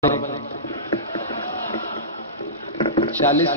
40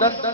10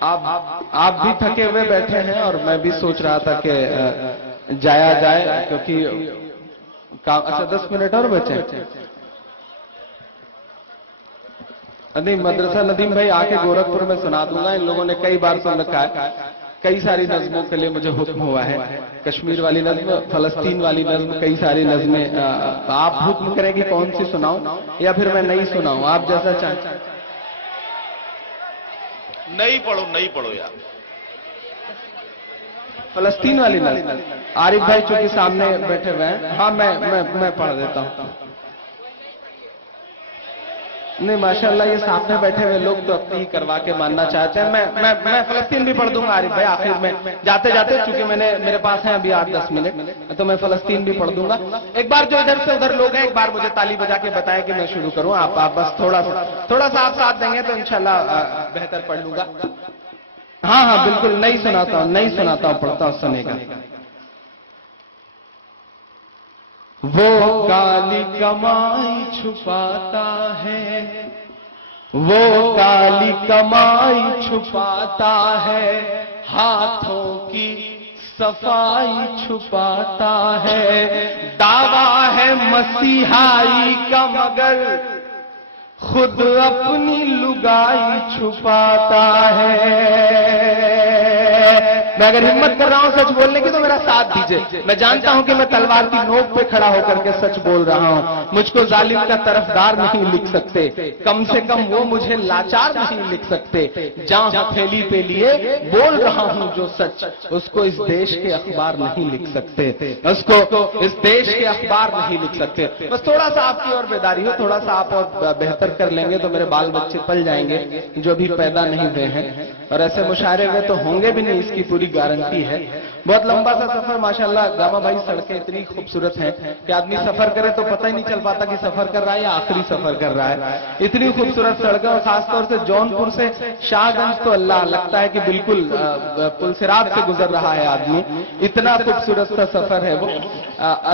آپ بھی تھکے ہوئے بیٹھے ہیں اور میں بھی سوچ رہا تھا کہ جایا جائے کیونکہ اچھا 10 منٹ اور بچے. ندیم مدرسہ ندیم بھائی آ کے گورکھپور میں سنا دوں گا. ان لوگوں نے کئی بار سن رکھا ہے. کئی ساری نظموں کے لیے مجھے حکم ہوا ہے. کشمیر والی نظم، فلسطین والی نظم، کئی ساری نظمیں. آپ حکم کریں کہ کون سی سناؤں یا پھر میں نہیں سناؤں، آپ جیسا چاہیں. نہیں پڑھو یار. فلسطین والی نظم. عارف بھائی چونکہ سامنے بیٹھے ہوئے ہیں، ہاں میں پڑھ دیتا ہوں. نہیں ماشاءاللہ یہ سامنے بیٹھے ہوئے لوگ تو اپنی ہی کروا کے ماننا چاہتے ہیں. میں فلسطین بھی پڑھ دوں گا عارف بھائی آخر میں جاتے جاتے، چونکہ میرے پاس ہیں ابھی 8-10 منٹ، تو میں فلسطین بھی پڑھ دوں گا. ایک بار جو ادھر سے ادھر لوگ ہیں ایک بار مجھے تالی بجا کے بتائیں کہ میں شروع کروں. آپ بس تھوڑا سا آپ ساتھ دیں گے تو انشاءاللہ بہتر پڑھ لوں گا. ہاں بالکل نہیں سناتا ہوں پڑھتا ہوں سنے گا. وہ کالی کمائی چھپاتا ہے، وہ کالی کمائی چھپاتا ہے، ہاتھوں کی صفائی چھپاتا ہے. دعویٰ ہے مسیحائی کا مگر خود اپنی لگائی چھپاتا ہے. میں اگر ہمت کر رہا ہوں سچ بولنے کی تو میرا ساتھ دیجئے. میں جانتا ہوں کہ میں تلوار کی نوک پہ کھڑا ہو کر کے سچ بول رہا ہوں. مجھ کو ظالم کا طرفدار نہیں لکھ سکتے، کم سے کم وہ مجھے لاچار نہیں لکھ سکتے. جہاں ہتھیلی پہ لیے بول رہا ہوں جو سچ، اس کو اس دیش کے اخبار نہیں لکھ سکتے، اس کو اس دیش کے اخبار نہیں لکھ سکتے. بس تھوڑا سا آپ کی اور بیداری ہو، تھوڑا سا آپ اور بہتر کر لیں گے تو میرے بال بچے پل جائیں گے جو ابھی پیدا نہیں ہوئے ہیں. اور ایسے مشاعرے ہوئے تو ہوں گے بھی نہیں، اس کی پوری گارنٹی ہے. بہت لمبا سا سفر ماشاءاللہ. گاما بھائی سڑکیں اتنی خوبصورت ہیں کہ آدمی سفر کرے تو پتہ ہی نہیں چل پاتا کہ سفر کر رہا ہے یا آخری سفر کر رہا ہے. اتنی خوبصورت سڑکیں، اور خاص طور سے جونپور سے شاہ گنج تو اللہ لگتا ہے کہ بالکل پل صراط سے گزر رہا ہے آدمی. اتنا خوبصورت سا سفر ہے وہ.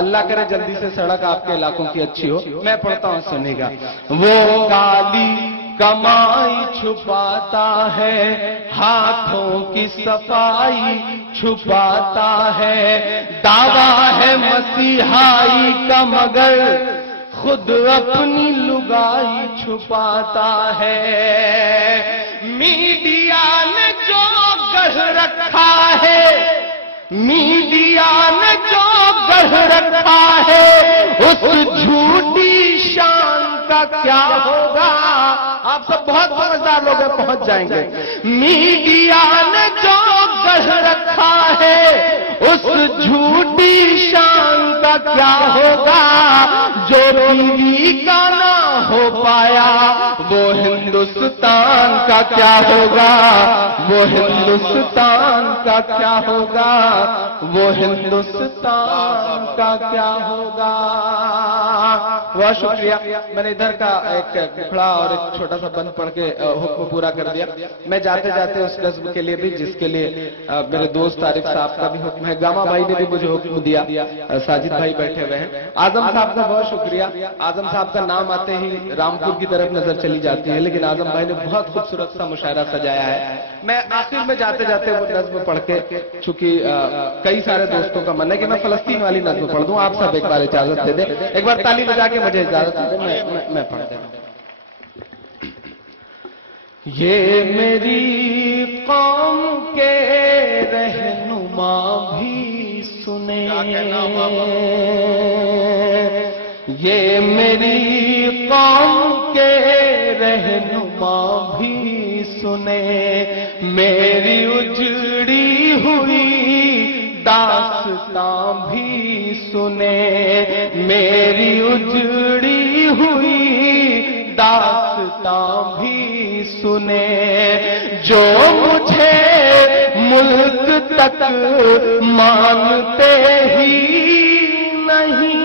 اللہ کرے جلدی سے سڑک آپ کے علاقوں کی اچھی ہو. میں پڑھتا ہوں سنے گا. وہ کالی کمائی چھپاتا ہے، ہاتھوں کی صفائی چھپاتا ہے. دعویٰ ہے مسیحائی کا مگر خود اپنی لگائی چھپاتا ہے. میڈیا نے جو گڑھ رکھا ہے، میڈیا نے جو گڑھ رکھا ہے، اس جھوٹی شان کا کیا ہوگا. آپ سب بہت سمجھدار لوگ ہیں، پہنچ جائیں گے. میڈیا نے جو گڑھ رکھا ہے، اس جھوٹی شان کا کیا ہوگا. جو ٹی وی کا نہ ہو پایا وہ ہندوستان کا کیا ہوگا، وہ ہندوستان کا کیا ہوگا، وہ ہندوستان کا کیا ہوگا. بہت شکریہ. میں نے ادھر کا ایک ٹکڑا اور ایک چھوٹا سا بند پڑھ کے حکم پورا کر دیا. میں جاتے جاتے اس نظم کے لیے بھی، جس کے لیے میرے دوست عارف صاحب کا بھی حکم ہے، گاما بھائی نے بھی مجھے حکم دیا، ساجد بھائی بیٹھے ہوئے ہیں. اعظم صاحب کا بہت شکریہ. اعظم صاحب کا نام آتے ہی رامپور کی طرف نظر چلی جاتی ہے، لیکن اعظم بھائی نے بہت خوبصورت سا مشاعرہ سجایا ہے. میں آخر میں جاتے جاتے وہ نظم پڑھ کے، چونکہ کئی سارے دوستوں کا من ہے کہ میں فلسطین والی نظم پڑھ دوں. آپ سب ایک بار اجازت دے دیں، ایک بار تالی بجا کے مجھے اجازت دے دیں، میں پڑھ دوں. یہ میری قوم کے رہنما بھی سنیں، یہ میری قوم کے رہنما بھی سنیں، میری اجڑی ہوئی داستان بھی سنیں، میری اجڑی ہوئی داستان بھی سنیں. جو مجھے ملک تک مانتے ہی نہیں،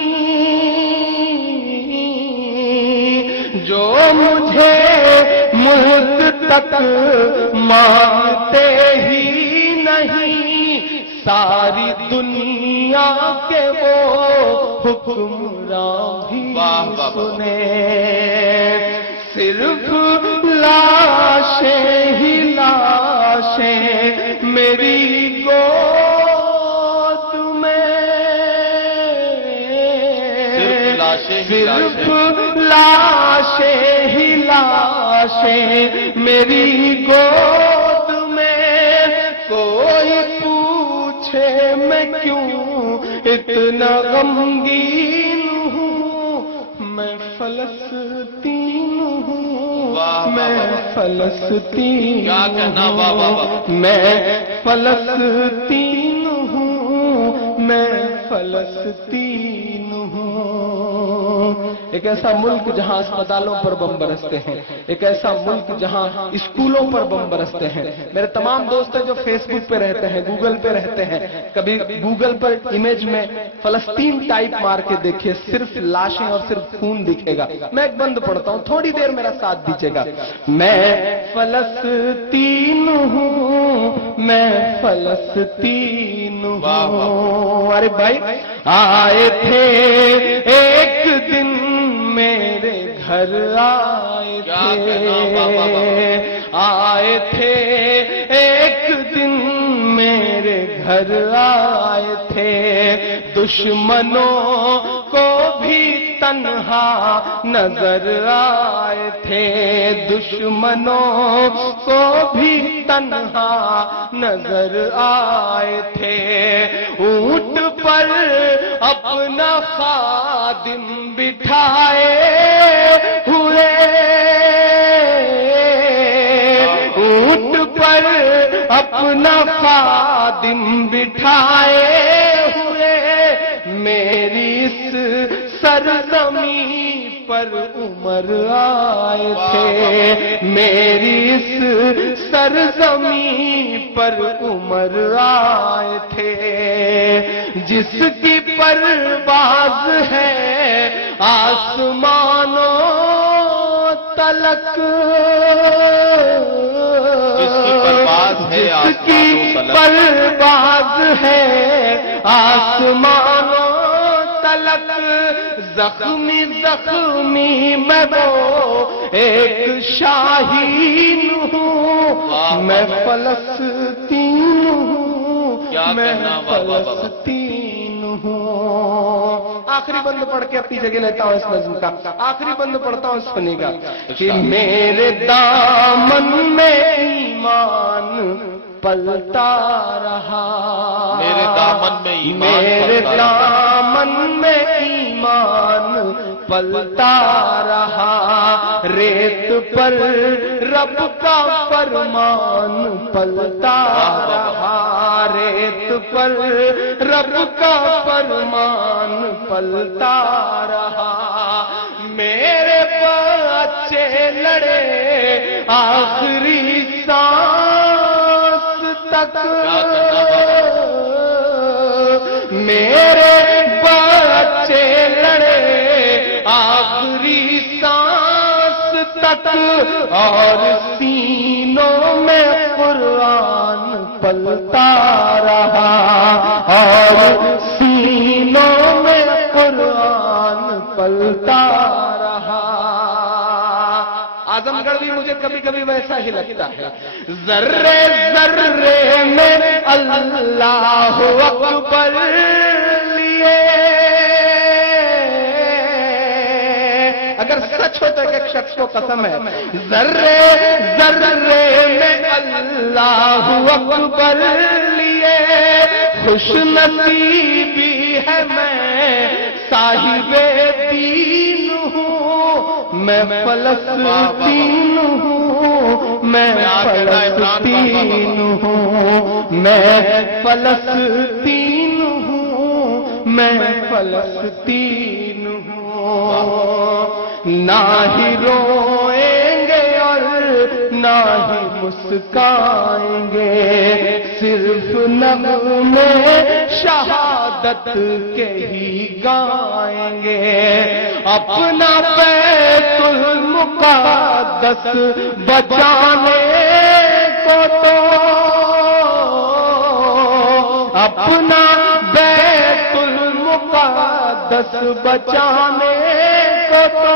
جو مجھے ملک تک مانتے ہی نہیں، ساری دنیا کے وہ حکمراں بھی سنیں. صرف لاشیں ہی لاش لاشیں میری گود میں، صرف لاشیں ہی لاشیں میری گود میں، کوئی پوچھے میں کیوں اتنا غمگین ہوں، میں فلسطین ہوں، میں فلسطین ہوں، میں فلسطین ہوں، میں فلسطین ہوں۔ ایک ایسا ملک جہاں اسپتالوں پر بم برستے ہیں، ایک ایسا ملک جہاں اسکولوں پر بم برستے ہیں۔ میرے تمام دوست جو فیس بک پہ رہتے ہیں، گوگل پہ رہتے ہیں، کبھی گوگل پر امیج میں فلسطین ٹائپ مار کے دیکھیے، صرف لاشیں اور صرف خون دکھے گا۔ میں ایک بند پڑھتا ہوں، تھوڑی دیر میرا ساتھ دیجیے گا۔ میں فلسطین ہوں، میں فلسطین ہوں۔ ارے بھائی آئے تھے ایک دن میرے گھر، آئے تھے ایک دن میرے گھر، آئے تھے دشمنوں کو بھی تنہا نظر آئے تھے، دشمنوں کو بھی تنہا نظر آئے تھے، اونٹ پر اپنا خادم بٹھائے ہوئے، اونٹ پر اپنا خادم بٹھائے ہوئے، میری اس سرزمین پر عمر آئے تھے، میری اس سرزمین پر عمر آئے تھے، جس کی پرواز ہے آسمانوں تلک، جس کی پرواز ہے آسمانوں تلک، زخمی زخمی میں وہ ایک شاہین ہوں، میں فلسطین ہوں، میں فلسطین ہوں۔ آخری بند پڑھ کے اپنی جگہ لیتا ہوں اس نظم کا، آخری بند پڑھتا ہوں سنیے گا کہ میرے دامن میں ایمان پلتا رہا، میرے دامن میں ایمان، میرے دامن میں ایمان پلتا رہا، ریت پر رب کا فرمان پلتا رہا، ریت پر رب کا فرمان پلتا رہا، میرے بچے لڑے آخری سانس تک، میرے بچے لڑے آخری سانس تک، اور سینوں میں قرآن پلتا رہا، اور سینوں میں قرآن پلتا رہا۔ اعظم گڑھ بھی مجھے کبھی کبھی ویسا ہی لگتا ہے، ذرے ذرے میں اللہ اکبر لیے، اگر سچ ہوتا ہے کہ ایک شخص کو قسم ہے، ذرے ذرے میں اللہ اکبر لیے، خوش نصیبی ہے میں صاحب دین ہوں، میں فلسطین ہوں، میں فلسطین ہوں، میں فلسطین ہوں، میں فلسطین ہوں۔ نہ ہی روئیں گے اور نہ ہی مسکائیں گے، صرف نغمے شہادت کے ہی گائیں گے، اپنا بیت المقدس بچانے کو تو، اپنا بیت المقدس بچانے کو تو،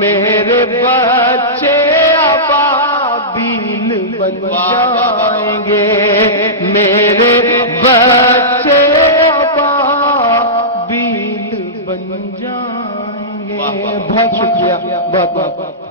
میرے بچے اب ابابیل بن جائیں گے، میرے بچے ابابیل بن جائیں گے۔ بہت شکریہ، بہت بہت